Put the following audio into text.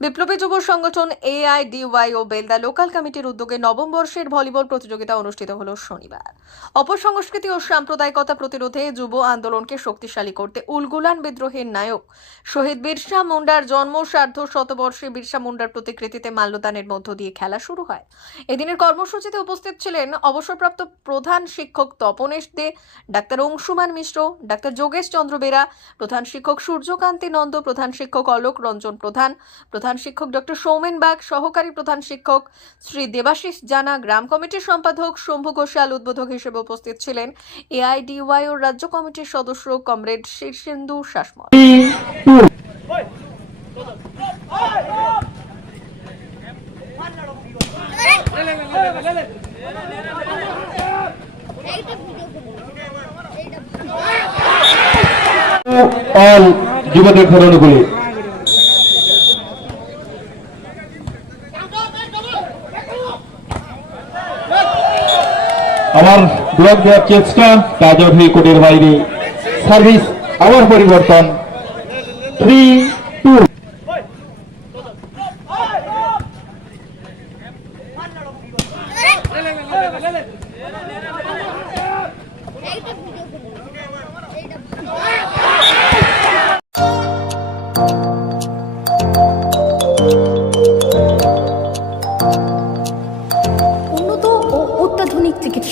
বিপ্লবী যুব সংগঠন এআইডিওয়াই ও বেলদা লোকাল কমিটির উদ্যোগে নবম বর্ষের ভলিবল প্রতিযোগিতা অনুষ্ঠিত হল শনিবার। অপসংস্কৃতি ও সাম্প্রদায়িকতা প্রতিরোধে যুব আন্দোলনকে শক্তিশালী করতে উলগুলান বিদ্রোহের নায়ক শহীদ বিরসা মুন্ডার জন্ম সার্ধ শতবর্ষে বিরসা মুন্ডার প্রতিকৃতিতে মাল্যদানের মধ্য দিয়ে খেলা শুরু হয়। এদিনের কর্মসূচিতে উপস্থিত ছিলেন অবসরপ্রাপ্ত প্রধান শিক্ষক তপনেশ দে, ডাক্তার অংশুমান মিশ্র, ডাক্তার যোগেশ চন্দ্র বেরা, প্রধান শিক্ষক সূর্যকান্তি নন্দ, প্রধান শিক্ষক অলোক রঞ্জন প্রধান প্রধান শিক্ষক ডক্টর সৌমেন বাগ, সহকারী প্রধান শিক্ষক শ্রী দেবাশিস জানা, গ্রাম কমিটির সম্পাদক শম্ভু ঘোষাল, উদ্বোধক হিসেবে উপস্থিত ছিলেন এআইডিওয়াই ও রাজ্য কমিটির সদস্য কমরেড শীর্ষেন্দু শাসমল। অল যুবদের খেলাগুলি আমার ব্লক দেওয়ার চেষ্টা কাজ হয়ে কোর্টের বাইরে সার্ভিস আবার পরিবর্তন। থ্রি টু এইটা